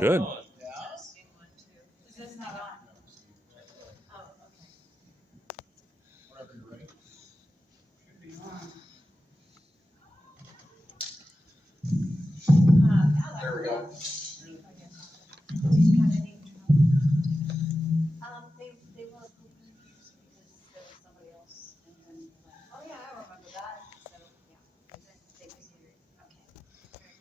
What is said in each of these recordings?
Good. Interesting one too. Is this not on? Oh, okay. Whenever you're ready. Should be on. There we go. Did you have any trouble? They were confused because there was somebody else and then they're like, oh yeah, I remember that. So, yeah, they could hear it. Okay.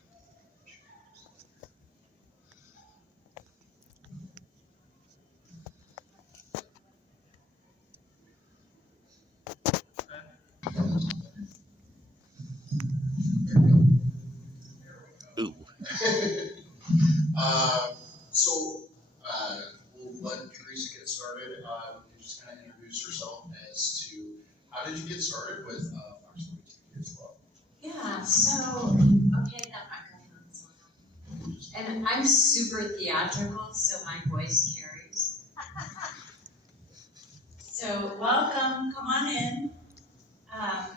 Ooh. So we'll let Theresa get started. You can just kind of introduce yourself as to how did you get started with Fox 42 Kids Club? Yeah, so, okay, that microphone's on. And I'm super theatrical, so my voice carries. So, welcome, come on in.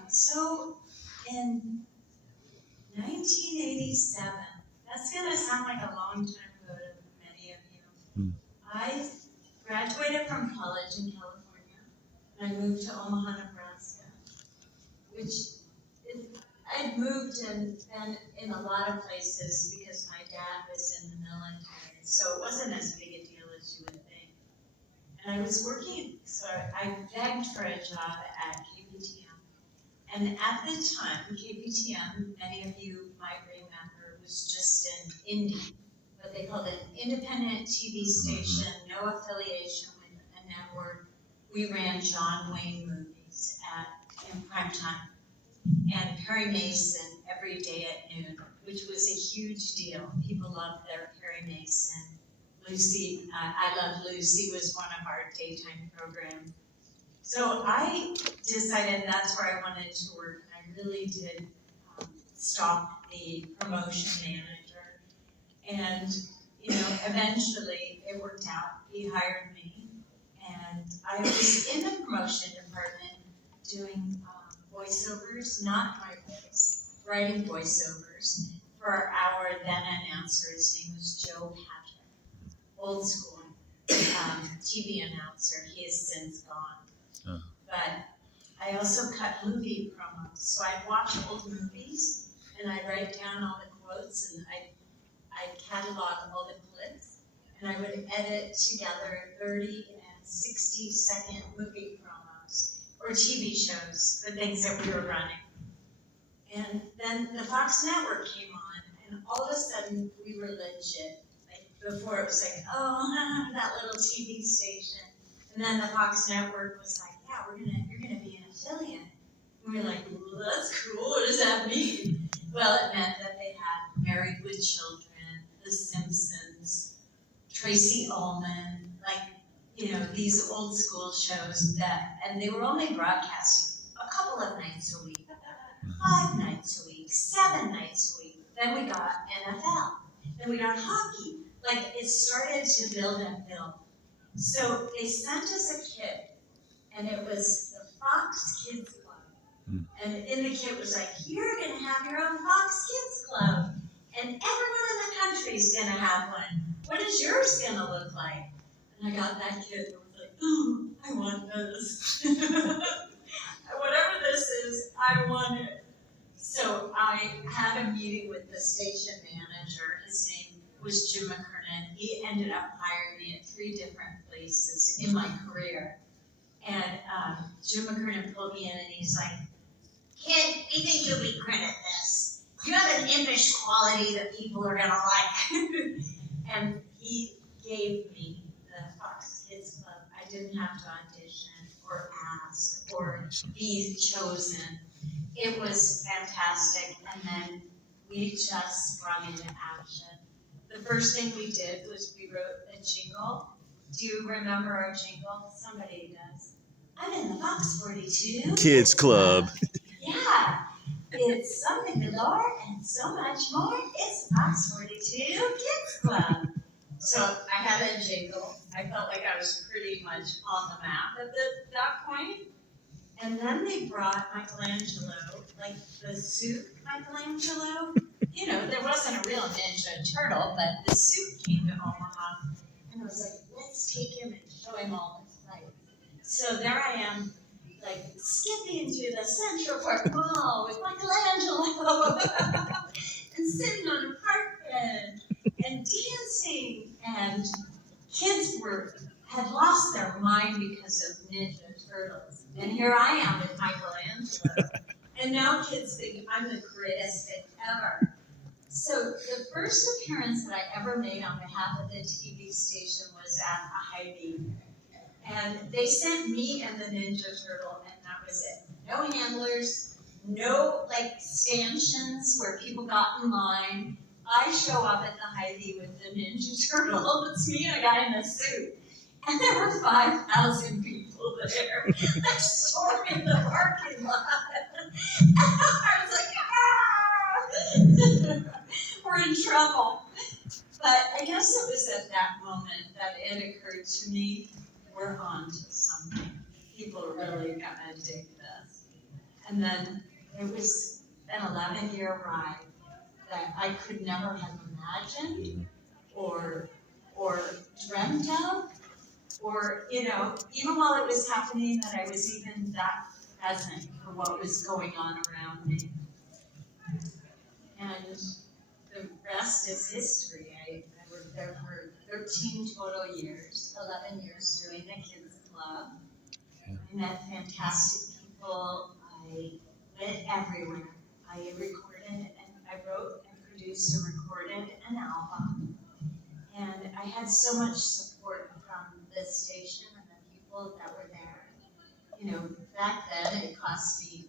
So, in 1987, that's gonna sound like a long time ago to many of you. I graduated from college in California, and I moved to Omaha, Nebraska, which I'd moved and been in a lot of places because my dad was in the military, so it wasn't as big a deal as you would think. And I was working, so I begged for a job at KPTM. And at the time, KPTM, many of you might remember, was just an indie, what they called an independent TV station, no affiliation with a network. We ran John Wayne movies in prime time. And Perry Mason every day at noon, which was a huge deal. People loved their Perry Mason. Lucy, I Love Lucy was one of our daytime programs. So I decided that's where I wanted to work, and I really did stop the promotion manager. And, eventually it worked out. He hired me, and I was in the promotion department doing voiceovers, not my voice, writing voiceovers for our then announcer. His name was Joe Patrick, old school TV announcer. He has since gone. But I also cut movie promos. So I'd watch old movies and I'd write down all the quotes and I'd catalog all the clips and I would edit together 30 and 60-second movie promos or TV shows for things that we were running. And then the Fox network came on and all of a sudden we were legit. Like before it was like, oh, that little TV station. And then the Fox network was like, yeah, you're gonna be an affiliate. And we were like, well, that's cool, what does that mean? Well, it meant that they had Married with Children, The Simpsons, Tracy Ullman, these old school shows and they were only broadcasting a couple of nights a week, 5 nights a week, 7 nights a week. Then we got NFL, then we got hockey. It started to build and build. So they sent us a kit, and it was the Fox Kids Club. And in the kit was like, you're going to have your own Fox Kids Club, and everyone in the country is going to have one. What is yours going to look like? And I got that kit, and I was like, oh, I want this. Whatever this is, I want it. So I had a meeting with the station manager. His name was Jim McKernan. He ended up hiring me at 3 different places in my career. And Jim McKernan pulled me in and he's like, kid, we think you'll be great at this. You have an impish quality that people are gonna like. And he gave me the Fox Kids Club. I didn't have to audition or ask or be chosen. It was fantastic. And then we just sprung into action. The first thing we did was we wrote a jingle. Do you remember our jingle? Somebody does. I'm in the Fox 42 Kids Club. Yeah. It's something galore and so much more. It's the Fox 42 Kids Club. So I had a jingle. I felt like I was pretty much on the map at that point. And then they brought Michelangelo, the suit Michelangelo. You know, there wasn't a real Ninja Turtle, but the suit came to Omaha, and I was like, let's take him and show him all the sights. So there I am, like skipping to the Central Park Mall with Michelangelo, and sitting on a park bench and dancing, and kids had lost their mind because of Ninja Turtles, and here I am with Michelangelo, and now kids think I'm the greatest thing ever. So the first appearance that I ever made on behalf of the TV station was at a Hy-Vee. And they sent me and the Ninja Turtle, and that was it. No handlers, no like stanchions where people got in line. I show up at the Hy-Vee with the Ninja Turtle. It's me and a guy in a suit. And there were 5,000 people there, like storming the parking lot. I was like, ah! We're in trouble. But I guess it was at that moment that it occurred to me, we're on to something. People are really gonna dig this. And then it was an 11-year ride that I could never have imagined or dreamt of, or, you know, even while it was happening, that I was even that present for what was going on around me. And the rest is history. I worked there for 13 total years, 11 years doing the kids club. I met fantastic people. I went everywhere. I recorded and I wrote and produced and recorded an album. And I had so much support from the station and the people that were there. You know, back then it cost me,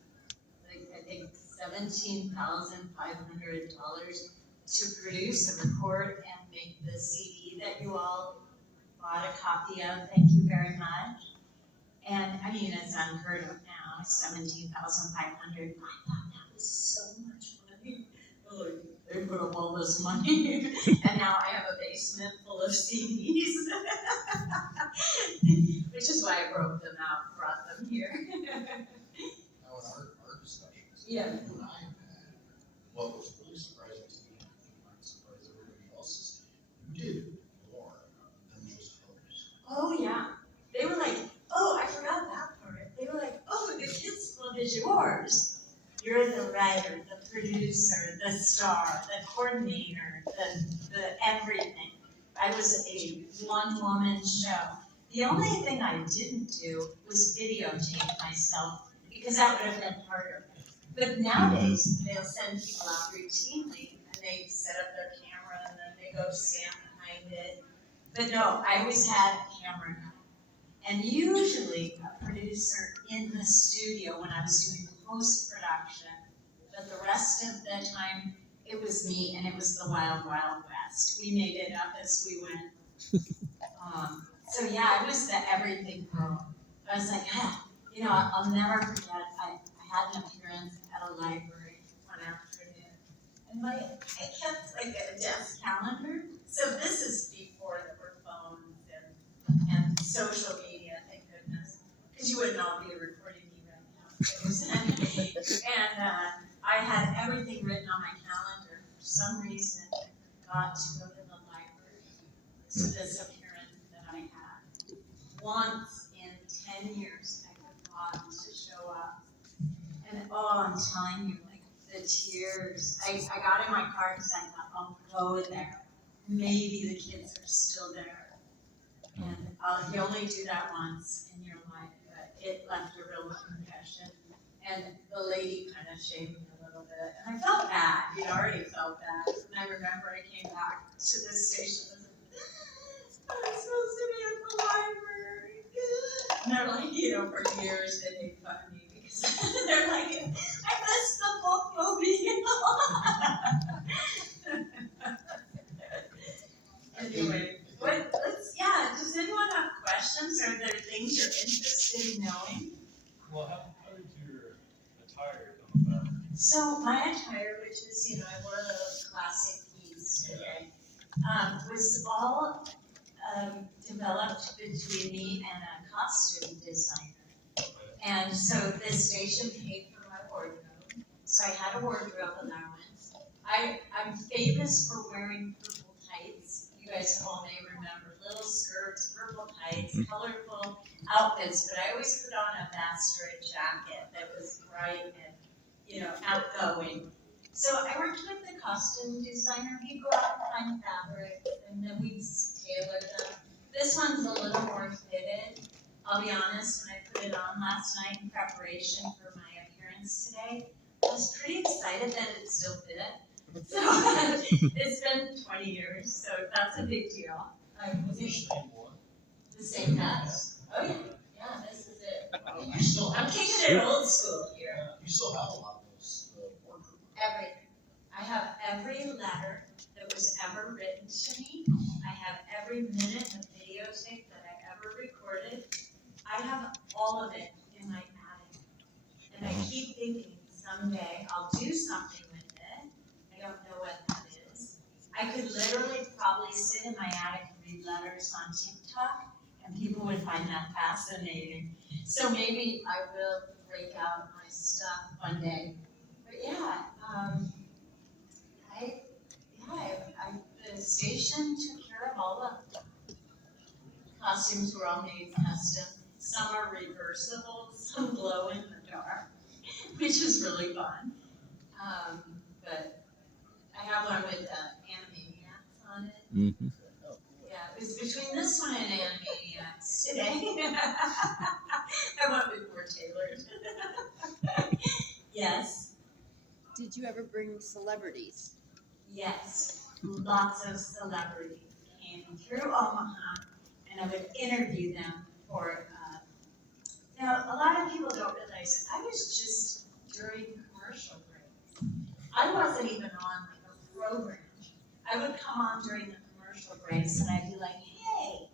like, I think $17,500 to produce and record and make the CD that you all bought a copy of. Thank you very much. And I mean, it's unheard of now, $17,500. I thought that was so much money. Like, they put up all this money, and now I have a basement full of CDs, which is why I broke them out and brought them here. Now in our discussions, Yeah. you and I have had, what was really surprising to me, and I think might surprise everybody else, is you did more than just host. Oh yeah. They were like, oh, I forgot that part. They were like, oh, the kids club is yours. You're the writer, the producer, the star, the coordinator, the everything. I was a one-woman show. The only thing I didn't do was videotape myself, because that would have been harder. But nowadays, they'll send people out routinely, and they set up their camera, and then they go stand behind it. But no, I always had a camera guy. And usually a producer in the studio when I was doing post-production, but the rest of the time it was me, and it was the Wild Wild West. We made it up as we went. So yeah, I was the everything girl. I was like, you know, I'll never forget, I had an appearance at a library one afternoon, and I kept like a desk calendar. So this is before there were phones and social media, thank goodness, because you wouldn't all be recording me right now. And I had everything written on my calendar. For some reason, I got to go to the library to this appearance that I had. Once in 10 years, I forgot to show up. And oh, I'm telling you, like the tears. I got in my car because I thought, I'll go there. Maybe the kids are still there. And you only do that once in your life, but it left a real impression. And the lady kind of shamed me a little bit. And I felt bad, I already felt bad. And I remember I came back to the station and I was supposed to be at the library. And they're like, for years they made fun of me because they're like, I missed the bookmobile. Anyway, does anyone have questions, or are there things you're interested in knowing? Well, how did your attire come about? So my attire, which is, I wore the classic piece today, was all developed between me and a costume designer. And so the station paid for my wardrobe. so I had a wardrobe allowance. I'm famous for wearing purple tights. You guys all may remember little skirts, purple tights, colorful outfits, but I always put on a master jacket that was bright and, outgoing. So I worked with the costume designer. He'd go out and find fabric, and then we'd tailor them. This one's a little more fitted. I'll be honest, when I put it on last night in preparation for my appearance today, I was pretty excited that it still fit. So it's been 20 years, so that's a big deal. The same hat. Oh yeah, this is it. You still I'm have, keeping it old school here. you still have a lot of those, wardrobe. Everything. I have every letter that was ever written to me. I have every minute of videotape that I ever recorded. I have all of it in my attic. And I keep thinking someday I'll do something with it. I don't know what that is. I could literally probably sit in my attic and read letters on TikTok, and people would find that fascinating. So maybe I will break out my stuff one day. But yeah, the station took care of all of them. Costumes were all made custom. Some are reversible, some glow in the dark, which is really fun. But I have one with Animaniacs on it. Mm-hmm. Yeah, it was between this one and Animaniacs today. I went with more tailored. Yes, Did you ever bring celebrities? yes, lots of celebrities came through Omaha, and I would interview them for, now, a lot of people don't realize, I was just during commercial breaks. I wasn't even on like a program. I would come on during the commercial breaks and I'd be like, hey,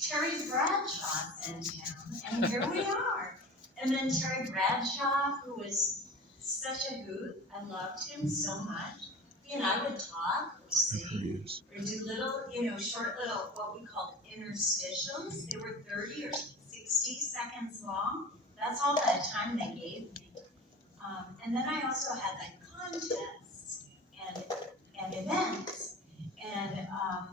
Terry Bradshaw's in town, and here we are. And then Terry Bradshaw, who was such a hoot, I loved him so much. He and I would talk, or sing, or do little, short little, what we called interstitials. They were 30 or 60 seconds long. That's all the time they gave me. And then I also had like contests and events. And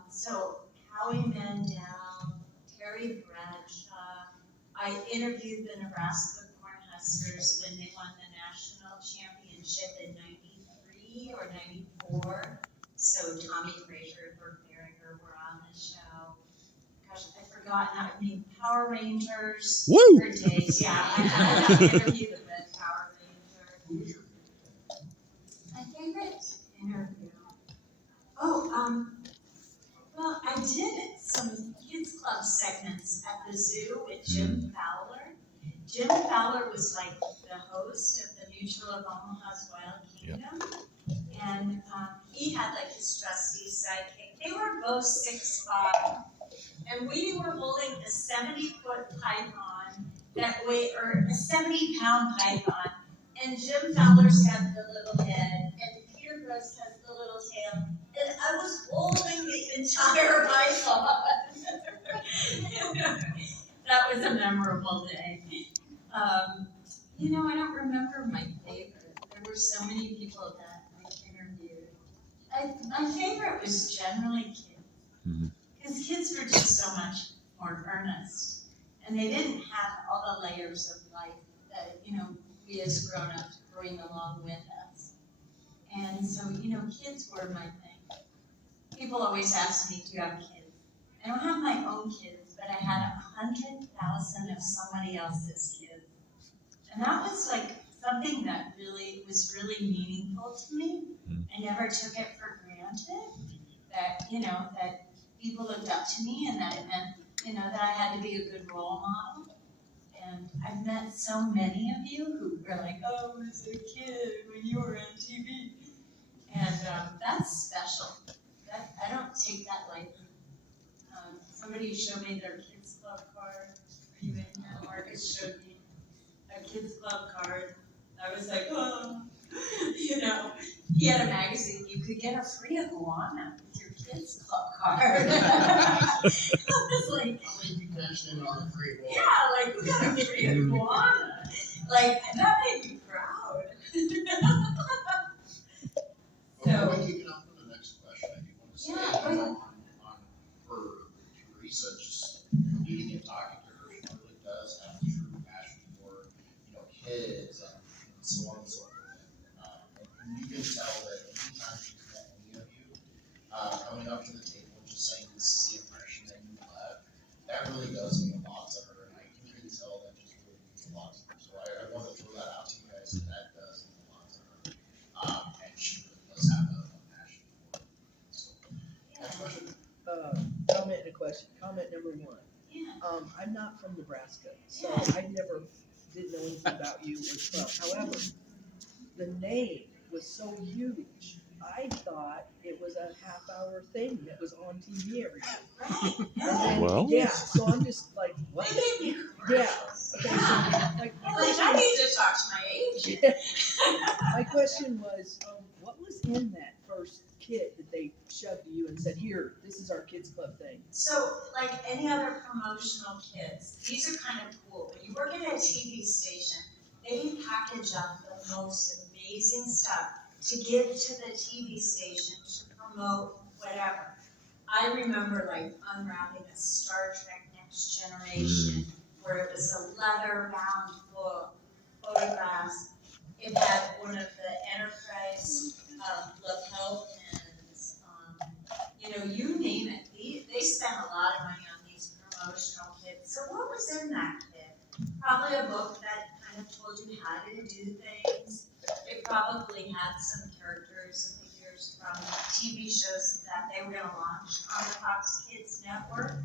so Howie Mandel, Terry Bradshaw, I interviewed the Nebraska Cornhuskers when they won the national championship in 93 or 94. So Tommy Frazier and Burt Berringer were on the show. Gosh, I've forgotten. I mean, Power Rangers. Woo! For days, yeah. I interviewed the Red Power Ranger. My favorite interview. Oh, well, I did some kids club segments at the zoo with Jim Fowler. Jim Fowler was like the host of the Mutual of Omaha's Wild Kingdom. And he had like his trusty sidekick. They were both 6'5". And we were holding a 70-foot python that weighed, or a 70-pound python. And Jim Fowler's got the little head, and Peter Gross has the little tail. And I was holding the entire python. That was a memorable day. I don't remember my favorite. There were so many people that I interviewed. My favorite was generally kids. Because kids were just so much more earnest. And they didn't have all the layers of life that, we as grown-ups bring along with us. And so, kids were my thing. People always ask me, do you have kids? I don't have my own kids, but I had 100,000 of somebody else's kids. And that was like something that was really meaningful to me. I never took it for granted that, that people looked up to me and that it meant, that I had to be a good role model. And I've met so many of you who were like, oh, I was a kid when you were on TV. And that's special. I don't take that lightly. Somebody showed me their kids club card. Are you in here? Marcus showed me a kids club card. I was like, oh, he had a magazine. You could get a free iguana with your kids club card. I was like, How many people mentioned on the free wall? yeah, like, we got a free iguana. Like, that made me proud. Before we kick it off to the next question, I do want to say, Yeah, you know, for Teresa, just meeting and talking to her, she really does have a true passion for, kids and so on and so forth. And you can tell that anytime she's met any of you, coming up to the table and just saying this is the impression that you left, that really does mean a lot to her, and you can tell that just really means a lot to her. So I want to throw that out to you guys, that does mean a lot to her. And she really does have a passion for it. So, next question. Comment and a question. Comment number one. Yeah. I'm not from Nebraska, so I never didn't know anything about you or Trump. However, the name was so huge. I thought it was a half-hour thing that was on TV every night. Right. And Well. yeah, so I'm just like, what? They gave me Yeah. commercials. Okay, so my Like, I question, need to talk to my agent. my question was, what was in that first kit that they shoved to you and said, here, this is our kids club thing? So, like any other promotional kits, these are kind of cool. When you work at a TV station, they package up the most amazing stuff to give to the TV station to promote whatever. I remember like unwrapping a Star Trek Next Generation where it was a leather-bound book, photographs. It had one of the Enterprise lapel pins. You name it. They spent a lot of money on these promotional kits. So what was in that kit? Probably a book that kind of told you how to do things. It probably had some characters and figures from TV shows that they were going to launch on the Fox Kids Network.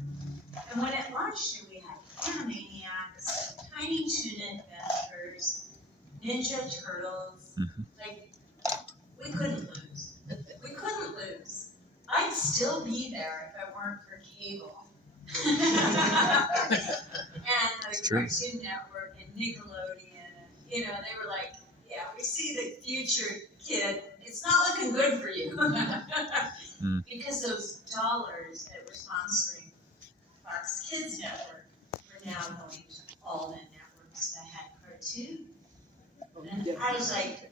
And when it launched, we had Animaniacs, Tiny Toon Adventures, Ninja Turtles. Like, we couldn't lose. We couldn't lose. I'd still be there if it weren't for cable. And the Cartoon Network and Nickelodeon, and they were like, yeah, we see the future, kid. It's not looking good for you. Because those dollars that were sponsoring Fox Kids Network were now going to all the networks that had cartoon. And I was like,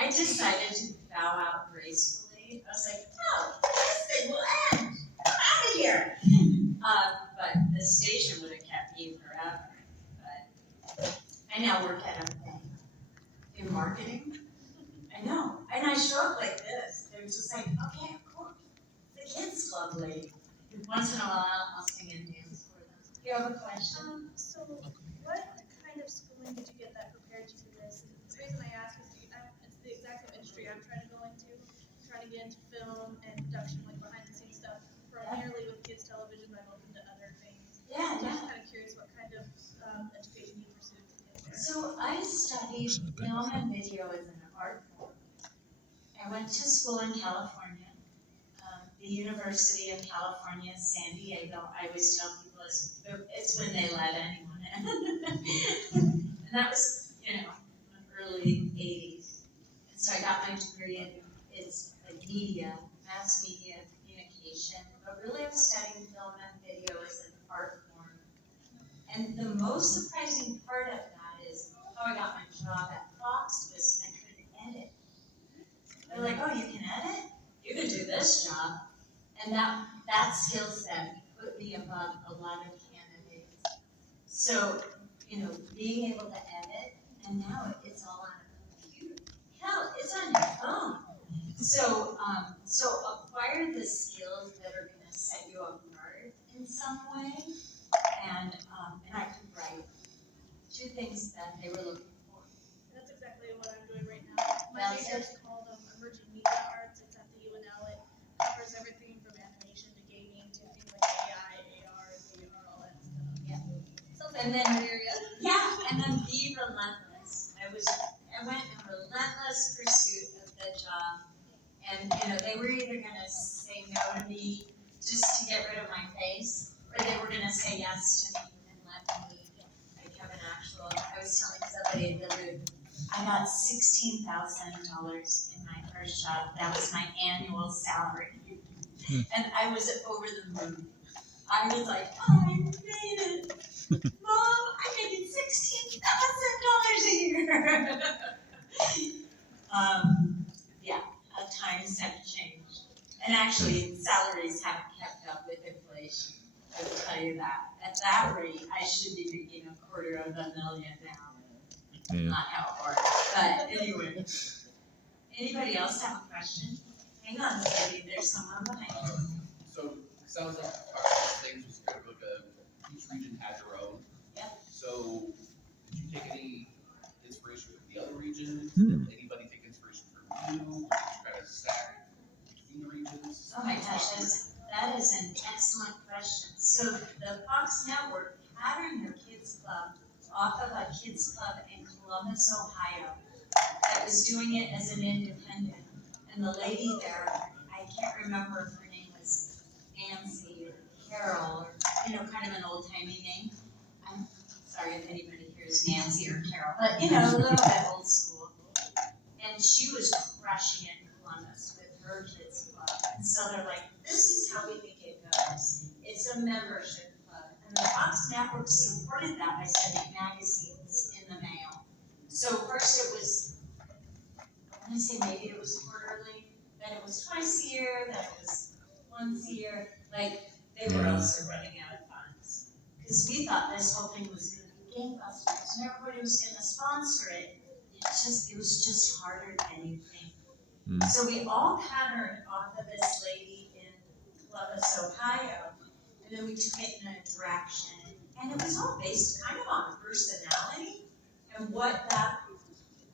I decided to bow out gracefully. I was like, oh, this thing will end. I'm out of here. But the station would have kept me forever. But I now work at a bank in marketing. I know. And I show up like this. They're just like, okay, of course. The kids club lady. Once in a while, I'll sing and dance for them. You have a question? So what kind of schooling did you get that prepared you for this? And the reason I ask is it's the exact same industry I'm trying to go into. I'm trying to get into film and production, like behind the scenes stuff, primarily with kids television, but I'm open to other things. Yeah, So I'm yeah. just kind of curious what kind of education you pursued to get there. So I studied film and video as an art form. I went to school in California, the University of California, San Diego. I always tell people it's when they let anyone in. And that was, early 80s. And so I got my degree in media, mass media, communication. But really I was studying film and video as an art form. And the most surprising part of that is how I got my job at Fox was I couldn't edit. They're like, oh, you can edit? You can do this job. And that skill set put me above a lot of candidates. So, being able to edit, and now it's all on a computer. Hell, it's on your phone. So acquire the skills that are going to set you apart in some way. And I could write. Two things that they were looking for. And that's exactly what I'm doing right now. My major is called Emerging Media Arts. It's at the UNL. It covers everything from animation to gaming to things like AI, AR, VR, all that stuff. Yeah. Sounds like And a then- good area. Yeah, and then be relentless. I went in relentless pursuit of the job. And, they were either going to say no to me just to get rid of my face, or they were going to say yes to me and let me become an actual. I was telling somebody at the booth, I got $16,000 in my first job. That was my annual salary. And I was over the moon. I was like, oh, I made it. Mom, I'm making $16,000 a year. Yeah, times have changed. And actually, salaries haven't kept up with inflation. I will tell you that. At that rate, I should be making $250,000 now. Yeah. Not how it works. But anyway, anybody else have a question? Hang on, maybe there's someone behind you. So it sounds like things was good, like each region had their own. Yep. So did you take any inspiration from the other regions? Hmm. Did anybody take inspiration from you? Or did you kind of stack between the regions? Oh my gosh, that is an excellent question. So the Fox Network patterned their kids club off of a kids club in Columbus, Ohio, that was doing it as an independent. And the lady there, I can't remember if her name was Nancy or Carol or, kind of an old timey name. I'm sorry if anybody here is Nancy or Carol, but a little bit old school. And she was crushing it in Columbus with her kids club. And so they're like, this is how we think it goes. It's a membership club. And the Fox Network supported that by sending magazines in the mail. So first it was, I want to say maybe it was quarterly, then it was twice a year, then it was once a year. Like, they were also running out of funds. Because we thought this whole thing was going to be gangbusters and everybody was going to sponsor it. It was just harder than you think. Mm. So we all patterned off of this lady in Columbus, Ohio, and then we took it in a direction. And it was all based kind of on personality and what that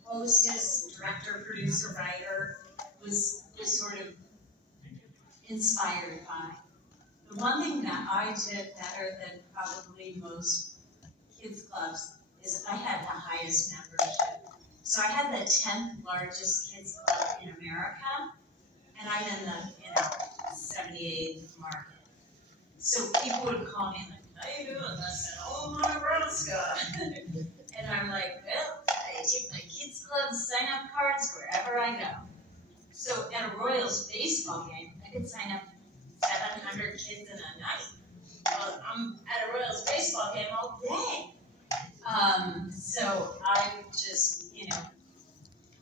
hostess, director, producer, writer was sort of inspired by. The one thing that I did better than probably most kids clubs is I had the highest membership. So I had the 10th largest kids club in America, and I'm in the 78th market. So people would call me like, how you doing this in Omaha, Nebraska? And I'm like, well, I take my kids club sign-up cards wherever I go. So at a Royals baseball game, I could sign up 700 kids in a night. Well, I'm at a Royals baseball game all day. So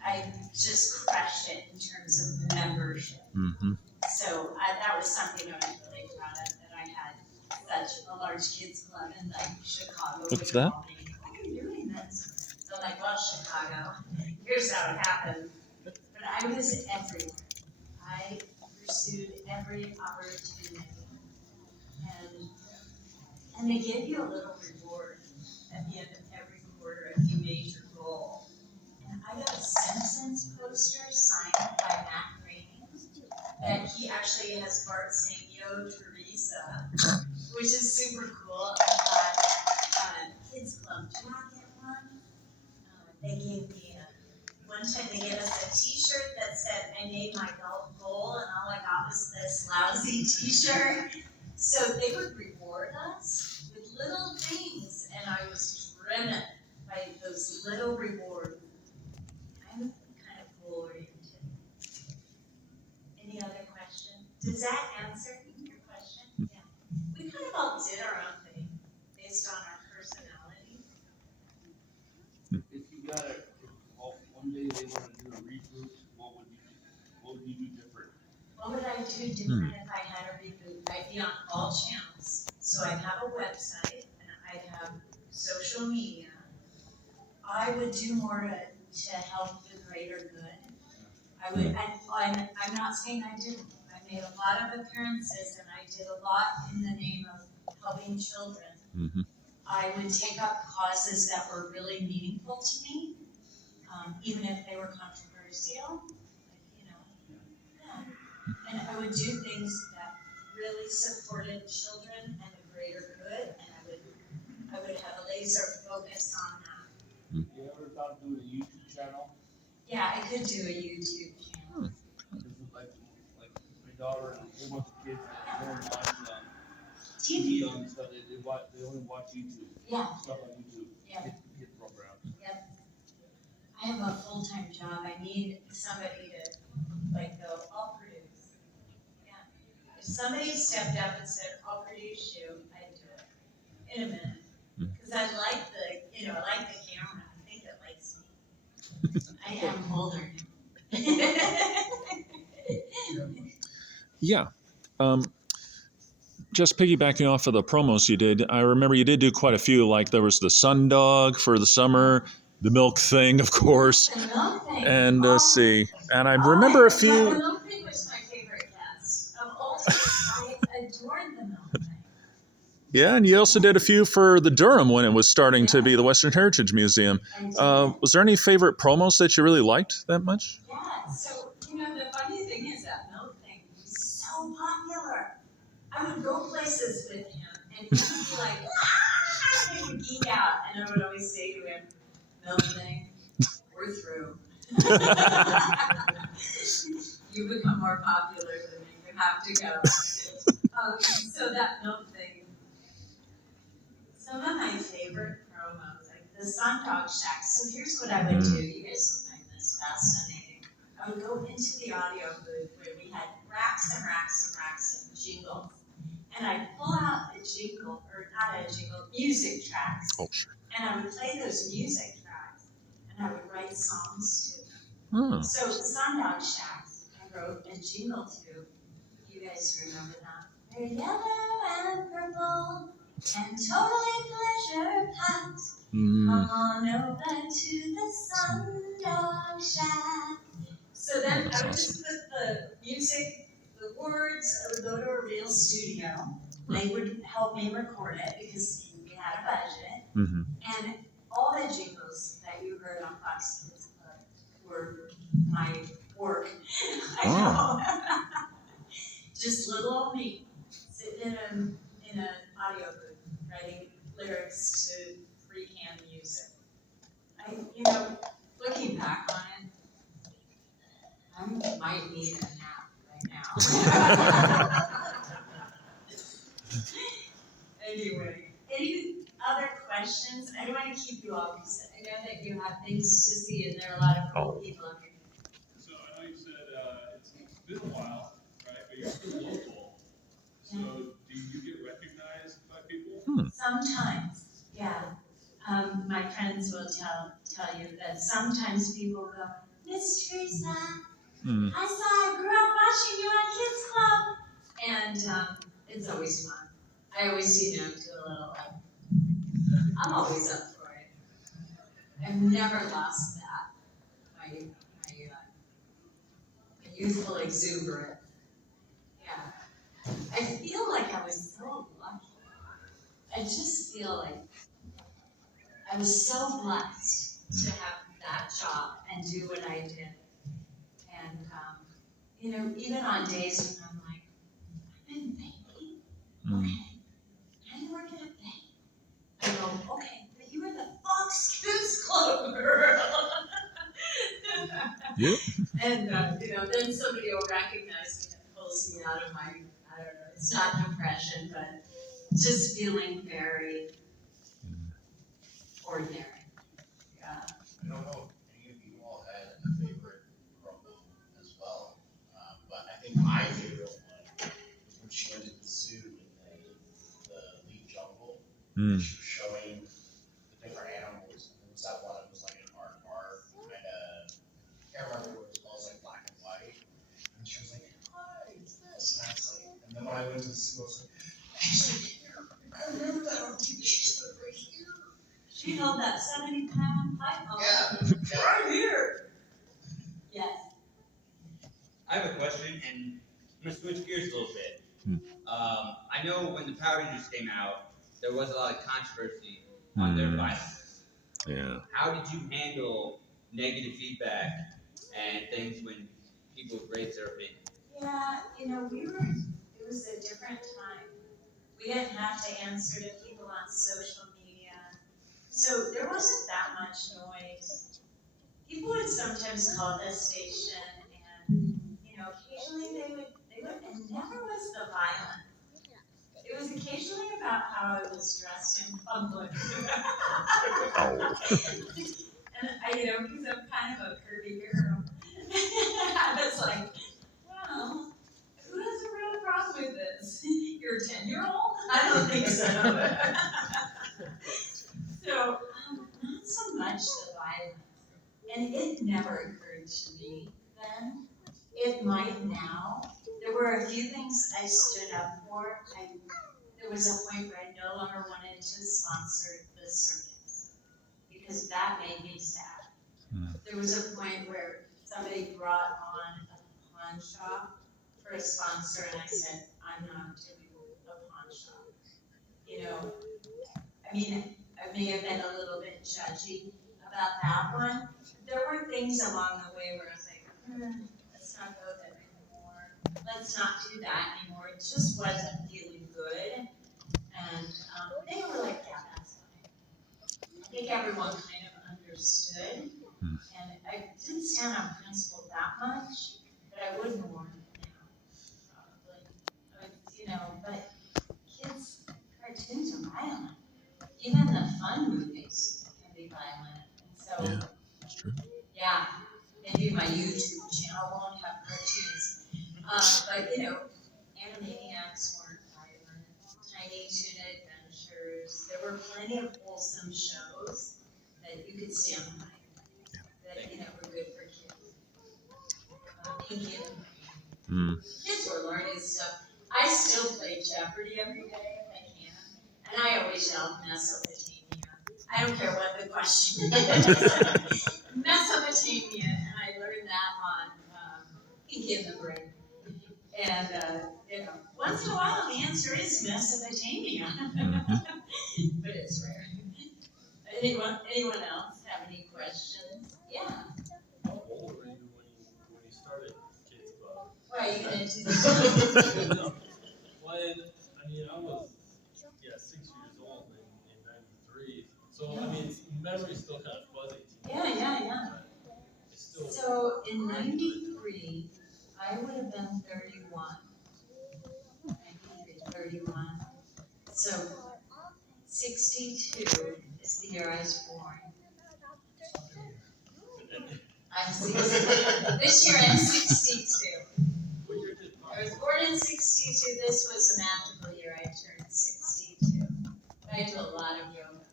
I just crushed it in terms of membership. Mm-hmm. So that was something I was really proud of, that I had such a large kids club in like Chicago. What's that? How are you doing this? So I'm like, well, Chicago, here's how it happened. But I was everywhere. I pursued every opportunity. And they give you a little reward at the end of every quarter if you made your goal. And I got a Simpsons poster signed by Matt Groening that he actually has Bart saying, "Yo, Theresa," which is super cool. I thought, Kids Club, do I get one? They gave me one time they gave us a t-shirt that said, "I made my goal," and all I got was this lousy t-shirt. So they would reward us with little things, and I was driven by those little rewards. I'm kind of goal-oriented. Any other question? Does that answer your question? Yeah. We kind of all did our own thing based on our personality. If you got one day they want to do a reboot, what would you do different? What would I do different if I had a reboot? I'd be on all channels. So I'd have a website and I'd have social media. I would do more to help the greater good. I would, I'm not saying I didn't. I made a lot of appearances and I did a lot in the name of helping children. Mm-hmm. I would take up causes that were really meaningful to me, even if they were controversial. And I would do things that really supported children and the greater good, and I would have a laser focus on that. You ever thought of doing a YouTube channel? Yeah, I could do a YouTube channel. Like my daughter and a whole bunch of kids that don't watch TV. TV on stuff. They only watch YouTube. Yeah. Stuff on YouTube. Yeah. Kid programs. Yep. I have a full-time job. I need somebody to go, I'll produce. Yeah. If somebody stepped up and said, I'll produce you, I'd do it in a minute. Because I like the camera. I think it likes me. I am older now. Yeah. Just piggybacking off of the promos you did, I remember you did do quite a few. Like there was the sun dog for the summer, the milk thing, of course, The milk thing. and Oh, see. And I oh, remember a The few. milk thing was my favorite guest of all time. I adored the milk thing. Yeah, and you also did a few for the Durham when it was starting to be the Western Heritage Museum. I did. Was there any favorite promos that you really liked that much? Yeah, so, the funny thing is that milk thing was so popular. I would go places with him, and he would be like, ah! He would geek out, and I would always say to him, milk thing, we're through. You become more popular than me, you have to go. So that milk thing, some of my favorite promos, like the Sundog Shack. So here's what I would do. You guys will find this fascinating. I would go into the audio booth where we had racks and racks and racks of jingles. And I'd pull out a jingle, or not a jingle, music tracks. Oh, sure. And I would play those music tracks. And I would write songs to them. Oh. So the Sundog Shack, I wrote a jingle to. You guys remember that? They're yellow and purple and totally pleasure-packed. Come on over to the Sundog Shack. So then I would just put the music, the words, I would go to a real studio. They would help me record it because we had a budget. And all the jingles that you heard on Fox Kids Club were my work. I know. Just little old me, sitting in an audio booth, writing lyrics to free-hand music. Looking back on it, I might need a nap right now. Anyway, any other questions? I don't want to keep you all because I know that you have things to see and there are a lot of cool people up here. So I know you said it's been a while, right? But you're still local. So do you get recognized by people? Sometimes, yeah. My friends will tell you that sometimes people go, Miss Theresa, I grew up watching you on Kids Club. And it's always fun. I always, do a little I'm always up for it. I've never lost that. My youthful exuberance. Yeah. I feel like I was so lucky. I just feel like I was so blessed to have that job and do what I did. And, even on days when I'm like, I'm in banking. Okay. I work at a bank. I go, okay, but you were the Fox Kids Club girl. Yep. And, then somebody will recognize me and pulls me out of my, I don't know, it's not depression, but just feeling very ordinary. Yeah. I don't know if any of you all had a favorite promo as well, but I think my favorite one was when she went to the zoo in the Leaf Jungle. She was showing the different animals. There was that one that was like an art kind of, I can't remember what it was called, it was like black and white. And she was like, hi, it's this. And I was like, and then when I went to the zoo, I was like, she's like, here, I remember that on TV. She's like, right here. She held that 70-pound python. Yeah. Right here. Yes. I have a question, and I'm going to switch gears a little bit. I know when the Power Rangers came out, there was a lot of controversy on their violence. Yeah. How did you handle negative feedback and things when people raised their opinion? Yeah, it was a different time. We didn't have to answer to people on social media. So there wasn't that much noise. People would sometimes call this station and, occasionally they would, and never was the violence. It was occasionally about how I was dressed in public. And because I'm kind of a curvy girl, I was like, well, who has a real problem with this? You're a 10-year-old? I don't think so. So, not so much the violence. And it never occurred to me that were a few things I stood up for. There was a point where I no longer wanted to sponsor the circus because that made me sad. There was a point where somebody brought on a pawn shop for a sponsor, and I said, I'm not doing a pawn shop. You know, I mean, I may have been a little bit judgy about that one. There were things along the way where I was like, let's not go there anymore. Let's not do that anymore. It just wasn't feeling good. And they were like, yeah, that's fine. I think everyone kind of understood. And I didn't stand on principle that much, but I wouldn't warn it now, probably. You know, but kids' cartoons are violent. Even the fun movies can be violent. And so, That's true. yeah, maybe my YouTube channel won't have cartoons. But, you know, Animaniacs weren't violent. Tiny Toon Adventures. There were plenty of wholesome shows that you could stand behind. That, you know, were good for kids. Pinky and the Brain. Kids were learning stuff. I still play Jeopardy every day if I can. And I always yell Mesopotamia. I don't care what the question is. Mesopotamia. And I learned that on Pinky and the Brain. And, you know, once in a while the answer is Mesopotamia. But it's rare. Anyone else have any questions? Yeah. How old were you when you started Kids Club? Why are you gonna do that? I was 6 years old in '93. So I mean, memory's still kind of fuzzy to me. Yeah. It's still. So in '93, I would have been 31. 31. So 62 is the year I was born. I'm 60. This year I'm 62. I was born in 62. This was a magical year. I turned 62. I do a lot of yoga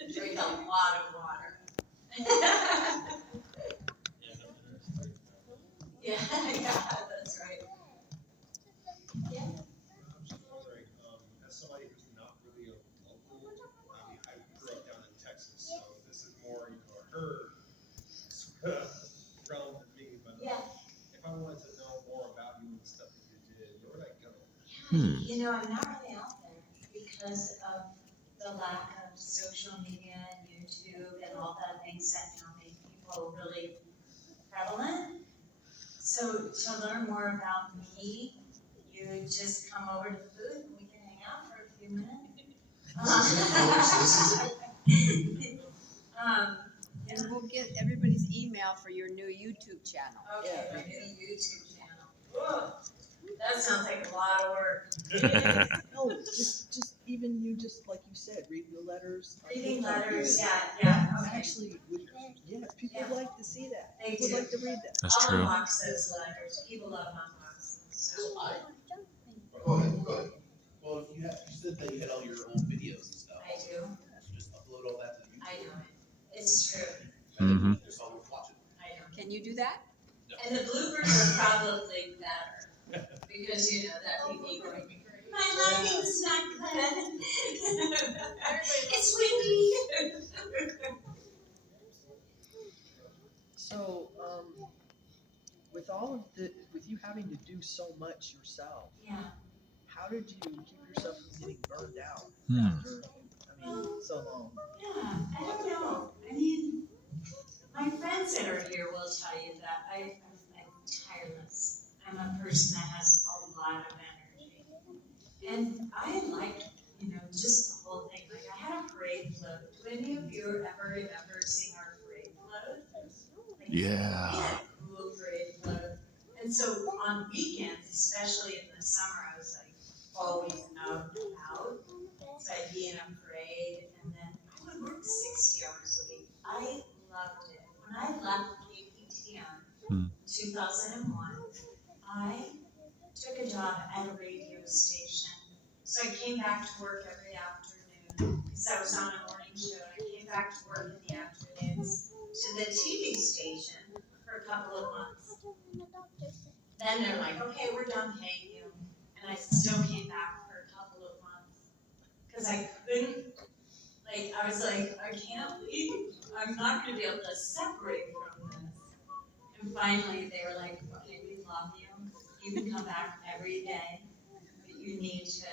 and drink a lot of water. Yeah, that's right. Yeah. I'm just wondering, as somebody who's not really a local, I mean, I grew up down in Texas, so this is more, you know, a herd sort of realm than me, but if I wanted to know more about you and the stuff that you did, where would I go? You know, I'm not really out there because of the lack of social media and YouTube and all the things that now make people really prevalent. So to learn more about me, you just come over to the booth and we can hang out for a few minutes. And we'll get everybody's email for your new YouTube channel. Okay, my new YouTube channel. Whoa, that sounds like a lot of work. No, just even you, just like you said, read the letters. Reading letters, yeah. Okay. Actually, people like to see that. They People do. like to read that. That's true. I'll unbox those letters. People love unboxing. So Go ahead. Well, you said that you had all your old videos and stuff. I do. So just upload all that to the YouTube. I know it. It's true. And just all watch it. I know. Can you do that? And the bloopers are probably better because you know that people going, my lighting's not good. It's windy. So, with you having to do so much yourself, Yeah. how did you keep yourself from getting burned out after, so long? Yeah, I don't know. I mean, my friends that are here will tell you that I'm tireless. I'm a person that has a lot of energy. And I liked, just the whole thing. Like, I had a parade float. Do any of you ever remember seeing our parade float? Like, Yeah. We had a cool parade float. And so on weekends, especially in the summer, I was like always out and about. So I'd be in a parade, and then I would work 60 hours a week. I loved it. When I left KPTM 2001, I took a job at a radio station. So I came back to work every afternoon because I was on a morning show, and I came back to work in the afternoons to the TV station for a couple of months. then they're like, okay, we're done paying you. And I still came back for a couple of months. Cause I couldn't, like, I was like, I can't leave. I'm not gonna be able to separate from this. And finally, they were like, okay, we love you. You can come back every day, but you need to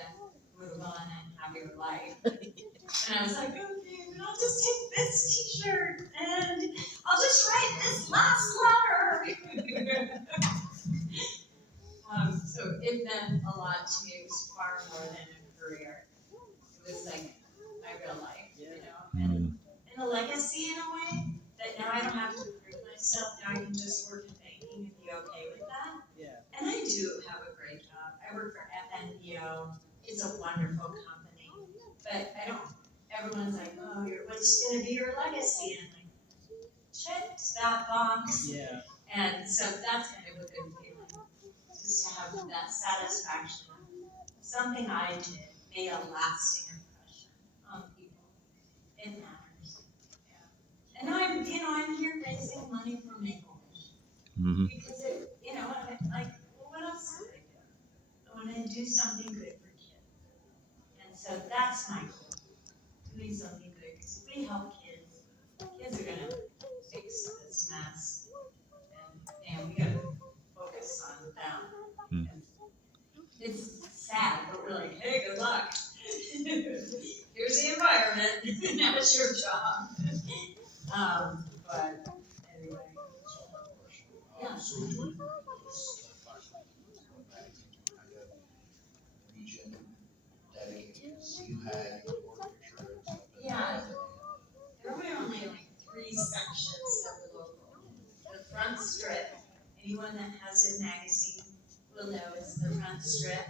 move on and have your life. And I was like, okay, but I'll just take this t-shirt and I'll just write this last letter. So it meant a lot to me. It was far more than a career. It was like my real life, you know, and a legacy in a way that now I don't have to prove myself. Now I can just work in banking and be okay with that. Yeah. And I do have a great job. I work for FNBO. It's a wonderful company, but I don't. Everyone's like, oh, what's going to be your legacy? And I'm like, checked that box. Yeah. And so that's kind of a good feeling, just to have that satisfaction. Something I did made a lasting impression on people. It matters. Yeah. And I'm here raising money for Make-A-Wish. Because well, what else could I do? I want to do something good for kids. And so that's my goal. Doing something good. Because if we help kids, kids are going to fix this mess. And we got to focus on them. It's sad, but we're like, hey, good luck. Here's the environment. Now it's your job. But anyway. Yeah. So do those region dedicated, so you had your picture and stuff. Yeah. There were only like 3 sections of the local. The front strip, anyone that has a magazine will know it's the front strip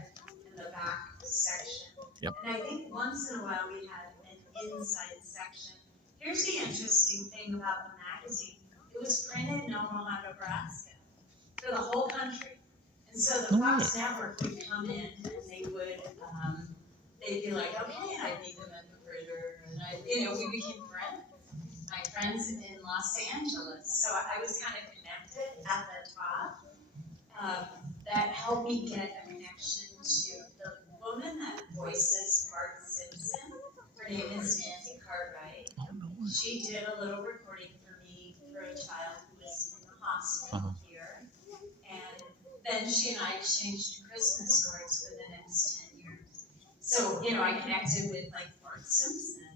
and the back section. Yep. And I think once in a while we had an inside section. Here's the interesting thing about the magazine. It was printed in Omaha, Nebraska, for the whole country. And so the Fox Network would come in and they'd be like, okay, and I'd meet them at the printer, and we became friends. My friends in Los Angeles. So I was kind of connected at the top. That helped me get a connection to the woman that voices Bart Simpson. Her name is Nancy Cartwright. She did a little recording for me for a child who was in the hospital here. And then she and I exchanged Christmas cards for the next 10 years. So, I connected with like Bart Simpson.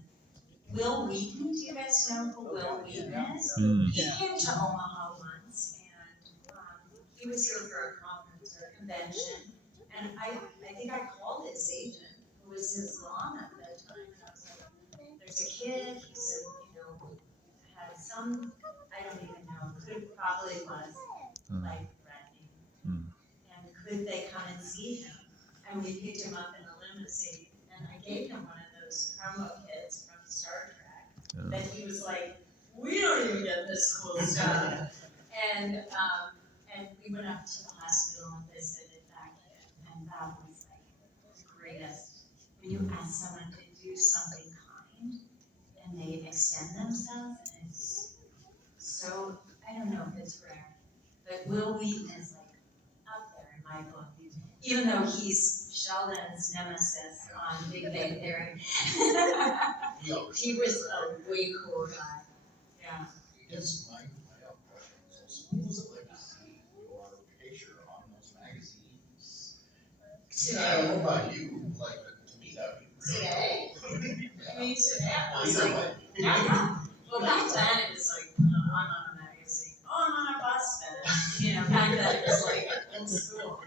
Will Wheaton, do you guys know who Will Wheaton is? He came to Omaha once, and he was here for a conference or a convention. And I think I called his agent, who was his mom at that time, and I was like, there's a kid, he said, had some, I don't even know, probably was like threatening. And could they come and see him? And we picked him up in a limousine, and I gave him one of those promo kits from Star Trek that he was like, we don't even get this cool stuff. And we went up to the hospital and visited that kid, and that was like the greatest. When you ask someone to do something kind, and they extend themselves, and it's so, I don't know if it's rare, but Will Wheaton is like up there in my book. Even though he's Sheldon's nemesis on Big Bang Theory. He was a way cool guy. Yeah. Yes, my question is also, was it like to see your picture on those magazines? Today. I don't know about you, like, to me that would be really Today? cool. I mean, today. Well, either way. Yeah. Well, back then it was like, I'm on a magazine. Oh, I'm on a bus then. Back then it was like in school.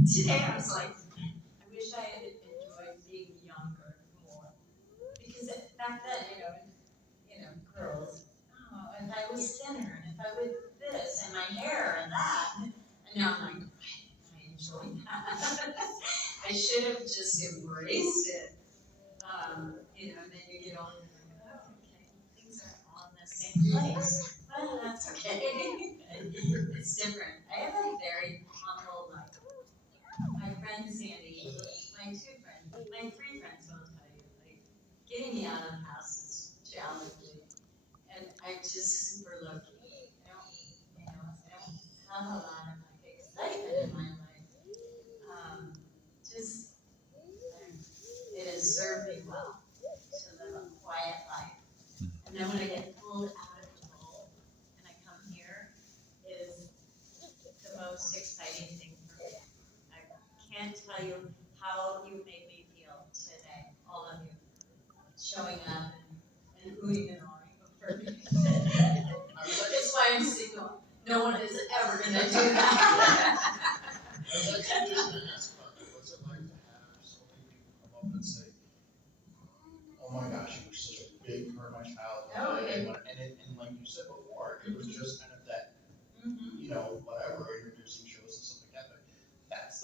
Today I was like, I wish I had enjoyed being younger more. Because back then, girls, if I was thinner, and if I would this, and my hair, and that. And now I'm like, I enjoy that. I should have just embraced it. And then you get older and you're like, oh, okay, things are all in the same place. Well, that's okay. It's different. I have a very humble life. My friend Sandy, my 3 friends will tell you, like, getting me out of the house is challenging. And I'm just super lucky. I don't have a lot of like excitement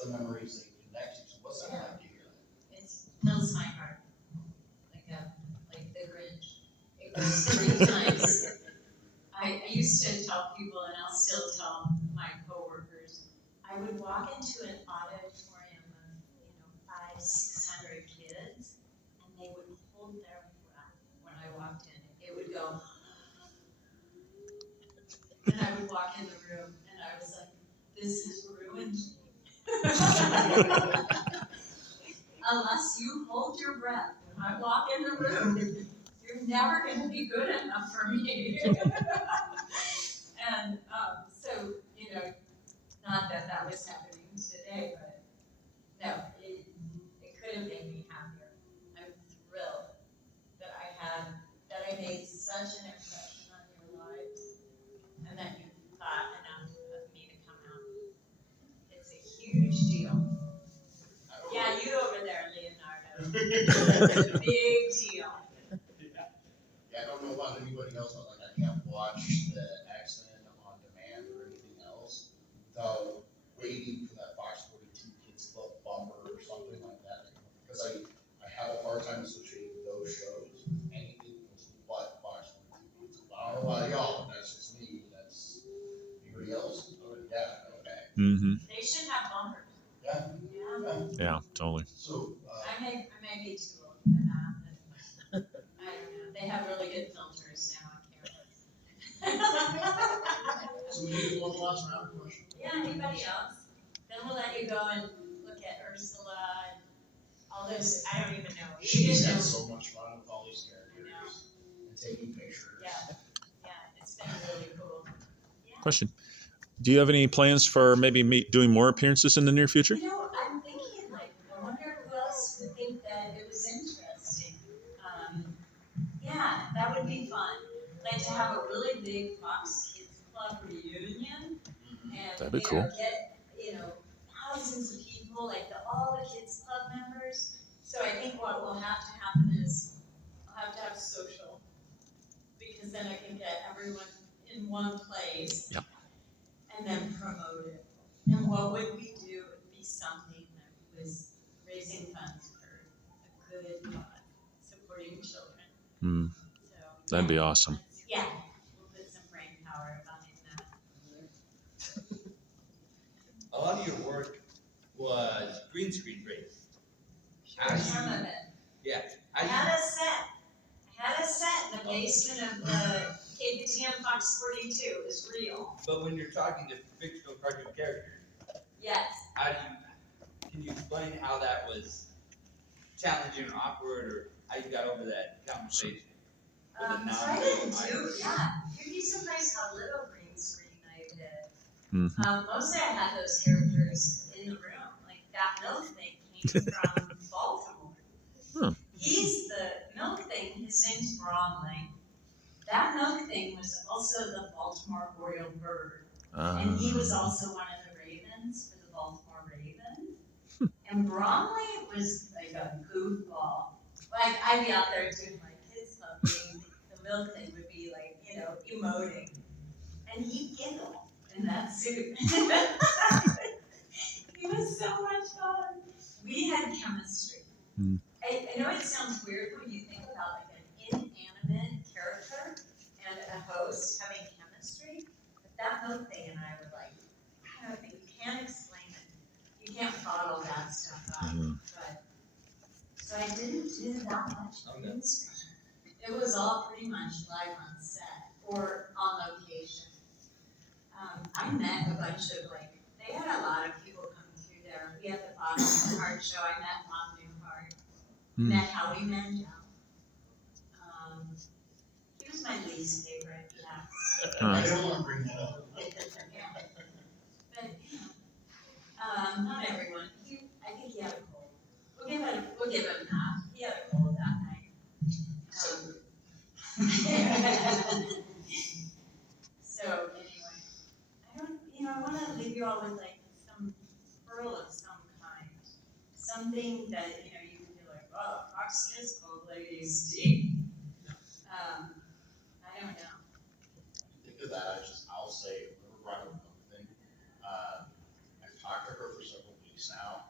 the memories they connect to. So what's that like to hear that? It fills my heart, like the Grinch. It goes 3 times. I used to tell people, and I'll still tell my coworkers, I would walk into an auditorium of 500-600 kids, and they would hold their breath when I walked in. It would go, and I would walk in the room, and I was like, this has ruined me. Unless you hold your breath when I walk in the room, you're never going to be good enough for me. And so, not that that was happening today, but no, it could have made me happier. I'm thrilled that I made such an impression on your lives, and that you thought enough of me to come out. It's a huge deal. Yeah, you over there, Leonardo. It's a big deal. Yeah, I don't know about anybody else, but like I can't watch the X-Men on demand or anything else without waiting for that Fox 42 Kids Club bumper or something like that. Because I have a hard time associating those shows with anything else but Fox 42 Kids Club. I don't know about y'all, but that's just me. That's anybody else? Oh, yeah, okay. Mm-hmm. They should have bumpers. Yeah. Yeah, totally. So, I may be too old for that, but I don't know. They have really good filters now on cameras. so we need one last round of questions. Yeah, anybody else? Then we'll let you go and look at Ursula and all those. I don't even know. She's had so much fun with all these characters and taking pictures. Yeah, it's been really cool. Yeah. Question. Do you have any plans for maybe doing more appearances in the near future? I'm thinking, I wonder who else would think that it was interesting. Yeah, that would be fun. Like to have a really big Fox Kids Club reunion, and That'd be cool. Get thousands of people, like all the Kids Club members. So I think what will have to happen is I'll have to have social, because then I can get everyone in one place. Yep. And then promote it. And what would we do? It would be something that was raising funds for a good cause, supporting children. Mm, So that'd be awesome. Yeah, we'll put some brain power behind that. A lot of your work was green screen based. Some of it. Yeah. I had a set in the basement of the KPTM Fox 42. It was real. But when you're talking to fictional cartoon characters, Yes. Can you explain how that was challenging or awkward, or how you got over that conversation? So I didn't you'd be surprised how little green screen I did. Mm-hmm. Mostly I had those characters in the room. Like that milk thing came from Baltimore. Huh. The milk thing, his name's Bromley. That milk thing was also the Baltimore Oriole bird. And he was also one of the ravens for the Baltimore Ravens. And Bromley was like a goofball. Like I'd be out there doing my kids' club meeting, the milk thing would be like, emoting. And he'd giggle in that suit. He was so much fun. We had chemistry. Mm. I know it sounds weird when you think about like an inanimate character and a host having chemistry, but that milk thing and I were like, I don't think you can't explain it. You can't bottle that stuff up. But so I didn't do that much green screen. It was all pretty much live on set or on location. I met a bunch of they had a lot of people come through there. We had the Bob Newhart show. I met Bob Newhart. Met Howie Mandel. He was my least favorite, yes. I don't want to bring that up. But not everyone. I think he had a cold. We'll give him that. He had a cold that night. So anyway, I want to leave you all with some pearl of some kind, something that you can be like, oh, Fox Kids Club ladies deep. I don't know. Think of that, I'll say, whoever brought up the thing, I've talked to her for several weeks. place now.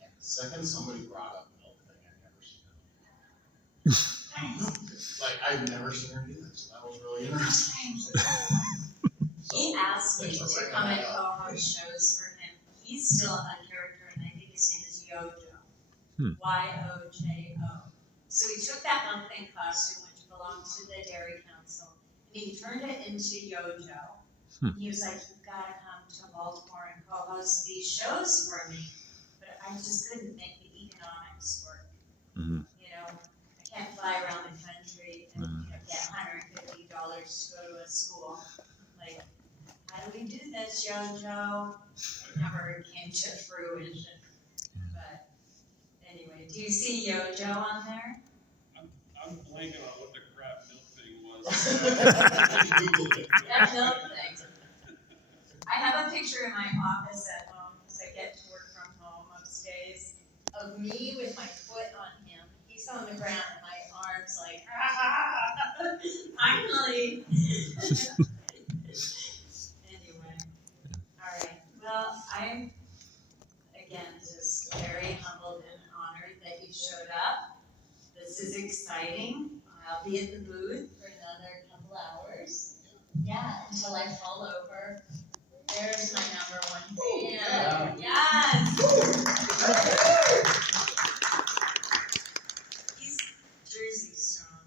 And the second somebody brought up milk thing, I've never seen her. Like, I've never seen her do this, so that was really interesting. He asked me Thanks for to bringing come that and up. co-host shows for him. He's still a character, and I think his name is Yojo. Yojo. So he took that milk thing costume, which belonged to the Dairy Council, and he turned it into Yojo. And he was like, "You've got to come to Baltimore and co-host these shows for me." But I just couldn't make the economics work. Mhm. You know, I can't fly around the country and get $150 to go to a school. Like, how do we do this, Yojo? It never came to fruition. But anyway, do you see Yojo on there? I'm blanking on what the crap milk thing was. That milk thing. I have a picture in my office at home because I get to work from home most days of me with my foot on him. He's on the ground and my arms like, finally. Anyway, all right. Well, I'm again just very humbled and honored that you showed up. This is exciting. I'll be at the booth for another couple hours. Yeah, until I fall over. There's my #1 fan. Yes! He's Jersey strong.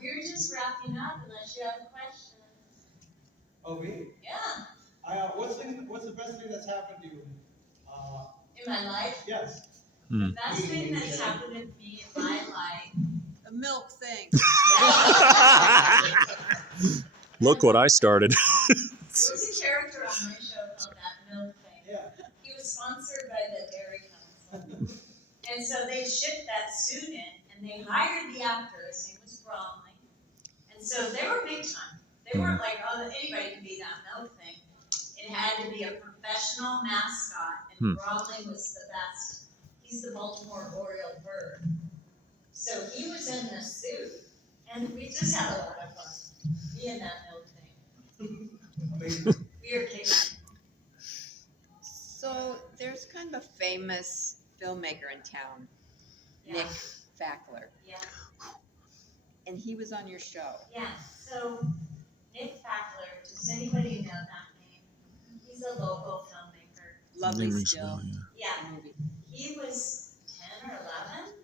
We're just wrapping up unless you have a question. Oh, me? Yeah. What's the best thing that's happened to you? In my life? Yes. The best thing that's happened to me in my life. The milk thing. Look what I started. There was a character on my show called That Milk Thing. Yeah. He was sponsored by the Dairy Council. And so they shipped that suit in, and they hired the actor. His name was Bromley. And so they were big time. They weren't like, oh, anybody can be That Milk Thing. It had to be a professional mascot, and Bromley was the best. He's the Baltimore Oriole bird. So he was in the suit, and we just had a lot of fun. Me and That Milk Thing. Amazing. We were kicking. So there's kind of a famous filmmaker in town, Nick Fackler, Yeah. and he was on your show. Yeah. So Nick Fackler, does anybody know that name? He's a local filmmaker. Lovely Rings a Still bell, yeah. Yeah. movie. He was 10 or 11,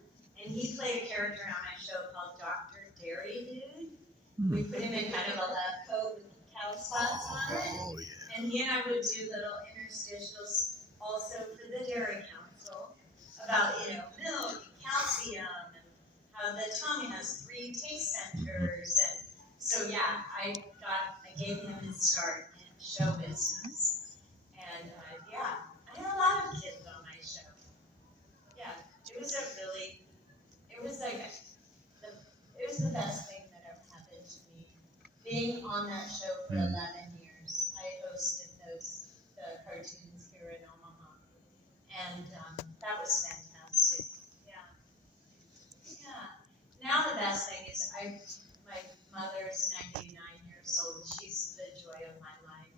and he played a character on my show called Dr. Dairy Dude. We put him in kind of a lab coat with cow spots on it. Oh, yeah. And he and I would do little interstitials also for the Dairy Council about, milk and calcium and how the tongue has 3 taste centers. And so, yeah, I gave him his start in show business. And, I had a lot of kids on my show. Yeah, it was the best thing that ever happened to me. Being on that show for 11 years, I hosted the cartoons here in Omaha, and that was fantastic. Yeah. Now the best thing is my mother's 99 years old. She's the joy of my life,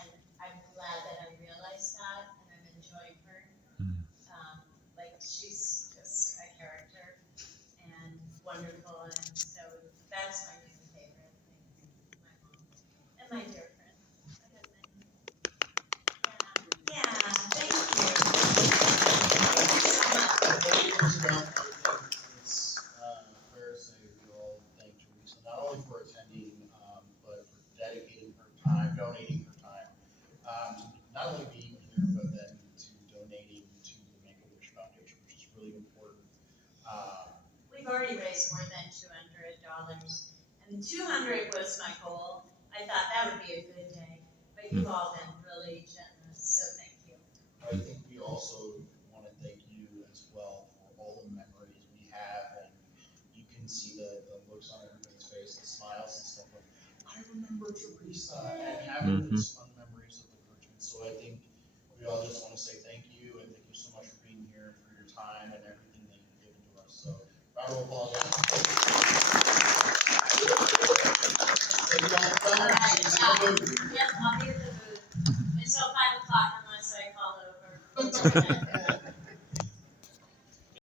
and I'm glad that I realized that, and I'm enjoying her. She's just a character and wonderful, and so that's my new favorite thing. My mom and my dear friend, my husband. Yeah. Thank you. Thank you so much. Theresa, we all thank Theresa not only for attending, but for dedicating her time, donating her time, to not only being here, but then to donating to the Make-A-Wish Foundation, which is really important. We've already raised more than $200, and 200 was my goal. I thought that would be a good day, but you've all been really generous, so thank you. I think we also want to thank you as well for all the memories we have, and you can see the looks on everybody's face, the smiles and stuff like, I remember Theresa, and having these fun memories of the cartoon. So I think we all just want to say thank you, and thank you so much for being here, for your time and everything that you've given to us. So round of applause. All right, yeah. Yes, I'll be at the booth until 5 o'clock. Yeah.